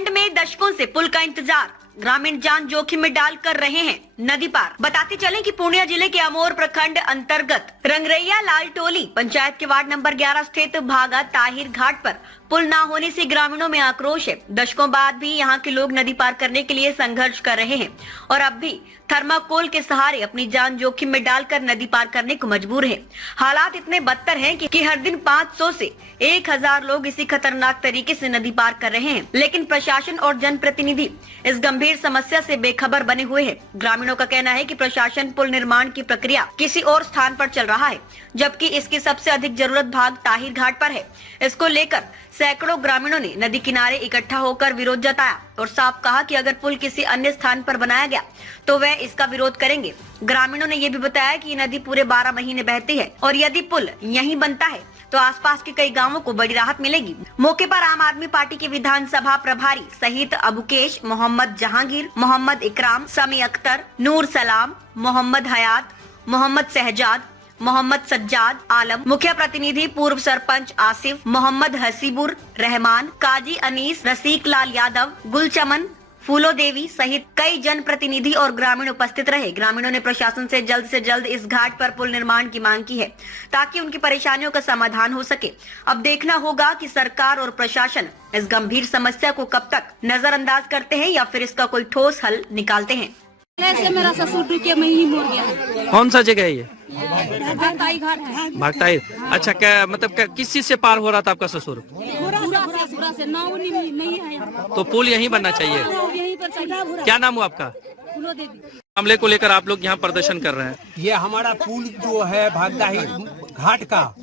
ठंड में दशकों से पुल का इंतजार, ग्रामीण जान जोखिम में डाल कर रहे हैं नदी पार। बताते चलें कि पूर्णिया जिले के अमोर प्रखंड अंतर्गत रंगरैया लाल टोली पंचायत के वार्ड नंबर 11 स्थित भागा ताहिर घाट पर पुल न होने से ग्रामीणों में आक्रोश है। दशकों बाद भी यहाँ के लोग नदी पार करने के लिए संघर्ष कर रहे हैं और अब भी थर्माकोल के सहारे अपनी जान जोखिम में डालकर नदी पार करने को मजबूर है। हालात इतने बदतर हैं कि हर दिन 500 से 1000 लोग इसी खतरनाक तरीके से नदी पार कर रहे हैं, लेकिन प्रशासन और जनप्रतिनिधि इस गंभीर समस्या से बेखबर बने हुए हैं। ग्रामीणों का कहना है कि प्रशासन पुल निर्माण की प्रक्रिया किसी और स्थान पर चल रहा है, जबकि इसकी सबसे अधिक जरूरत भाग ताहिर घाट पर है। इसको लेकर सैकड़ों ग्रामीणों ने नदी किनारे इकट्ठा होकर विरोध जताया और साफ कहा कि अगर पुल किसी अन्य स्थान पर बनाया गया तो वह इसका विरोध करेंगे। ग्रामीणों ने ये भी बताया कि नदी पूरे 12 महीने बहती है और यदि पुल यहीं बनता है तो आसपास के कई गांवों को बड़ी राहत मिलेगी। मौके पर आम आदमी पार्टी के विधानसभा प्रभारी सहित अबुकेश, मोहम्मद जहांगीर, मोहम्मद इकराम, समी अख्तर, नूर सलाम, मोहम्मद हयात, मोहम्मद शहजाद, मोहम्मद सज्जाद आलम, मुख्य प्रतिनिधि पूर्व सरपंच आसिफ, मोहम्मद हसीबुर रहमान, काजी अनीस, रसीक लाल यादव, गुलचमन, फूलो देवी सहित कई जनप्रतिनिधि और ग्रामीण उपस्थित रहे। ग्रामीणों ने प्रशासन से जल्द इस घाट पर पुल निर्माण की मांग की है ताकि उनकी परेशानियों का समाधान हो सके। अब देखना होगा कि सरकार और प्रशासन इस गंभीर समस्या को कब तक नजरअंदाज करते हैं या फिर इसका कोई ठोस हल निकालते हैं। ऐसे मेरा ससुर टूके में ही मर गया है। कौन सा जगह है ये? भागताई घाट है। भागताई। अच्छा, क्या मतलब किस चीज से पार हो रहा था आपका ससुर? पूरा से नाव नहीं है यहाँ। तो पुल यहीं बनना चाहिए। यहीं पर चाहिए। क्या नाम हुआ आपका? फूलो देवी। मामले को लेकर आप लोग यहाँ प्रदर्शन कर रहे हैं। ये हमारा पुल जो है भागताही घाट का,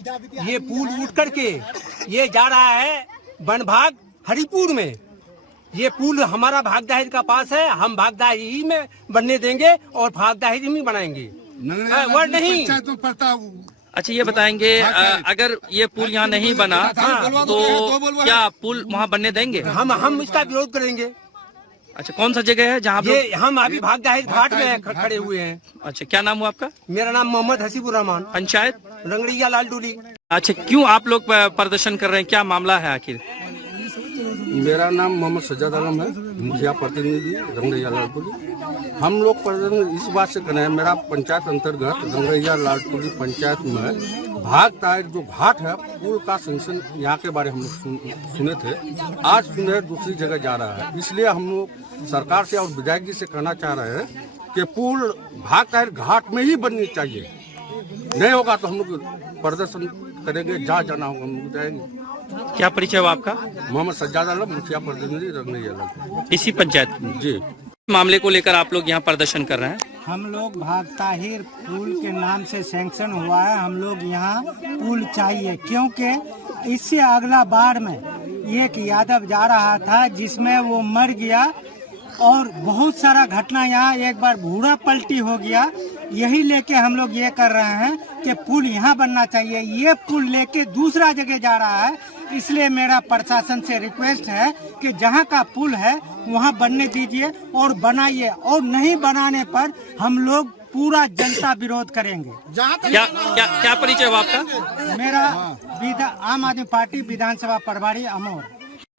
ये पुल उठ करके ये जा रहा है बनभाग हरिपुर में। ये पुल हमारा भागदाहिर का पास है, हम भागदाही में बनने देंगे और भागदाही में बनाएंगे। वर्ड नहीं तो पता। अच्छा, ये बताएंगे अगर ये पुल यहाँ नहीं बना तो क्या पुल वहाँ बनने देंगे? हम इसका विरोध करेंगे। अच्छा, कौन सा जगह है जहाँ ये हम अभी भागदाहिर घाट में खड़े हुए हैं। अच्छा, क्या नाम हुआ आपका? मेरा नाम मोहम्मद हसीबुर रहमान, पंचायत रंगरैया लाल टोली। अच्छा, क्यों आप लोग प्रदर्शन कर रहे हैं? क्या मामला है आखिर? मेरा नाम मोहम्मद सज्जाद आलम है, मुखिया प्रतिनिधि रंगरैया लाल टोली। हम लोग प्रदर्शन इस बात से कर रहे हैं, मेरा पंचायत अंतर्गत रंगरैया लाल टोली पंचायत में भाग ताहिर जो घाट है पुल का सेंक्शन यहाँ के बारे हम लोग सुने थे, आज सुने दूसरी जगह जा रहा है। इसलिए हम लोग सरकार से और विधायक जी से कहना चाह रहे हैं कि पुल भाग ताहिर घाट में ही बननी चाहिए। नहीं होगा तो हम लोग प्रदर्शन करेंगे, जहाँ जाना होगा हम लोग जाएंगे। क्या परिचय हुआ आपका? मोहम्मद सज्जाद आलम, मुखिया प्रतिनिधि रंगरैया लाल। इसी पंचायत में जी। मामले को लेकर आप लोग यहाँ प्रदर्शन कर रहे हैं। हम लोग भागताहिर पुल के नाम से सैंक्शन हुआ है, हम लोग यहाँ पुल चाहिए क्योंकि इससे अगला बार में एक यादव जा रहा था जिसमें वो मर गया और बहुत सारा घटना यहाँ एक बार भूरा पलटी हो गया। यही लेके हम लोग ये कर रहे हैं कि पुल यहाँ बनना चाहिए। ये पुल लेके दूसरा जगह जा रहा है, इसलिए मेरा प्रशासन से रिक्वेस्ट है कि जहाँ का पुल है वहाँ बनने दीजिए और बनाइए, और नहीं बनाने पर हम लोग पूरा जनता विरोध करेंगे। क्या परिचय हुआ आपका? मेरा आम आदमी पार्टी विधानसभा प्रभारी अमोर।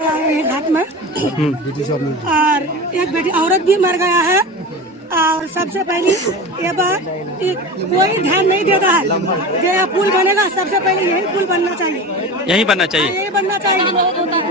घाट में और एक बेटी औरत भी मर गया है और सबसे पहले ये बात कोई ध्यान नहीं देता है कि पुल बनेगा, सबसे पहले यही पुल बनना चाहिए। यही बनना चाहिए। यही बनना चाहिए,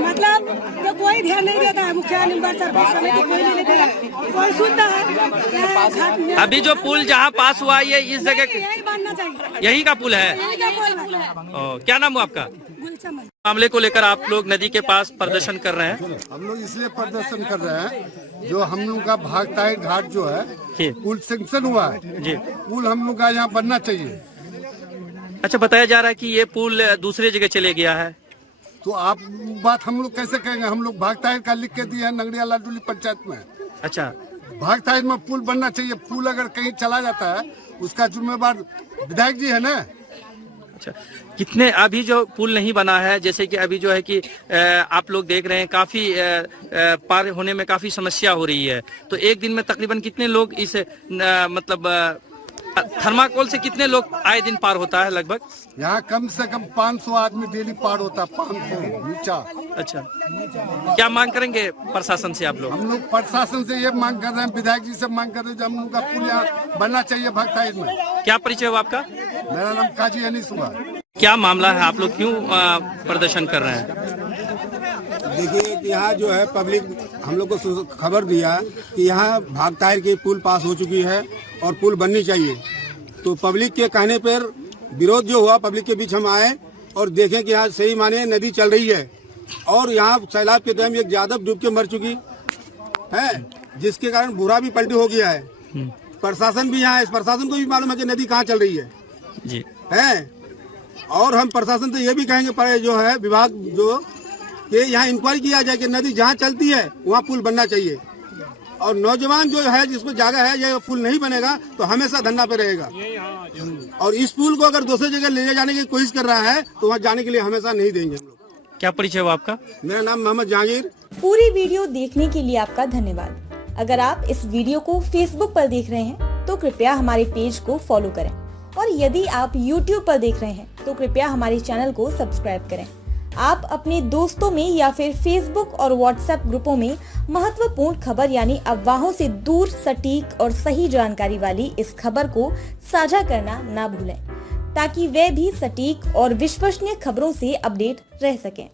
मतलब जो कोई ध्यान नहीं देता है। मुखिया निम्बर सरपंच समिति कोई नहीं देता, कोई सुनता है। अभी जो पुल जहाँ पास हुआ ये इस जगह यही बनना चाहिए। यही का पुल है। यही का पुल है। क्या नाम हुआ आपका? गुलचमन। मामले को लेकर आप लोग नदी के पास प्रदर्शन कर रहे हैं। हम लोग इसलिए प्रदर्शन कर रहे हैं, जो हम लोग का भागताहिर घाट जो है पुल सेंक्शन हुआ है जी, पुल हम लोग का यहाँ बनना चाहिए। अच्छा, बताया जा रहा है कि ये पुल दूसरी जगह चले गया है, तो आप बात हम लोग कैसे कहेंगे? हम लोग भागताहिर का लिख के दिए हैं रंगरैया लाल टोली पंचायत में। अच्छा, भागताहिर में पुल बनना चाहिए। पुल अगर कहीं चला जाता है उसका जिम्मेवार विधायक जी है ना। अच्छा, कितने अभी जो पुल नहीं बना है, जैसे कि अभी जो है कि आप लोग देख रहे हैं काफी पार होने में काफी समस्या हो रही है, तो एक दिन में तकरीबन कितने लोग इस मतलब थर्माकोल से कितने लोग आए दिन पार होता है लगभग? यहाँ कम से कम 500 आदमी डेली पार होता है, 500 नीचा। अच्छा, क्या मांग करेंगे प्रशासन से आप लोग? हम लोग प्रशासन से ये मांग कर रहे हैं, विधायक जी से मांग कर रहे हैं, हम लोग का पुल यहाँ बनना चाहिए भगताहिर में। क्या परिचय हुआ आपका? मेरा नाम काजी अनीस हुआ। क्या मामला है, आप लोग क्यों प्रदर्शन कर रहे हैं? देखिए कि यहाँ जो है पब्लिक हम लोग को खबर दिया कि यहाँ भागताहिर की पुल पास हो चुकी है और पुल बननी चाहिए। तो पब्लिक के कहने पर विरोध जो हुआ, पब्लिक के बीच हम आए और देखें कि यहाँ सही माने नदी चल रही है और यहाँ सैलाब के टाइम एक यादव डूब के मर चुकी है, जिसके कारण बुरा भी पलटी हो गया है। प्रशासन भी यहाँ है, प्रशासन को भी मालूम है कि नदी कहाँ चल रही है जी है। और हम प्रशासन से ये भी कहेंगे पर जो है विभाग जो कि यहाँ इंक्वायरी किया जाए कि नदी जहाँ चलती है वहाँ पुल बनना चाहिए और नौजवान जो है जिसमें जगह है ये पुल नहीं बनेगा तो हमेशा धरना पे रहेगा और इस पुल को अगर दूसरी जगह ले जाने की कोशिश कर रहा है तो वहाँ जाने के लिए हमेशा नहीं देंगे हम लोग। क्या परिचय हुआ आपका? मेरा नाम मोहम्मद जहांगीर। पूरी वीडियो देखने के लिए आपका धन्यवाद। अगर आप इस वीडियो को फेसबुक पर देख रहे हैं तो कृपया हमारे पेज को फॉलो करें और यदि आप यूट्यूब पर देख रहे हैं तो कृपया हमारे चैनल को सब्सक्राइब करें। आप अपने दोस्तों में या फिर फेसबुक और व्हाट्सएप ग्रुपों में महत्वपूर्ण खबर यानी अफवाहों से दूर सटीक और सही जानकारी वाली इस खबर को साझा करना ना भूलें ताकि वे भी सटीक और विश्वसनीय खबरों से अपडेट रह सकें।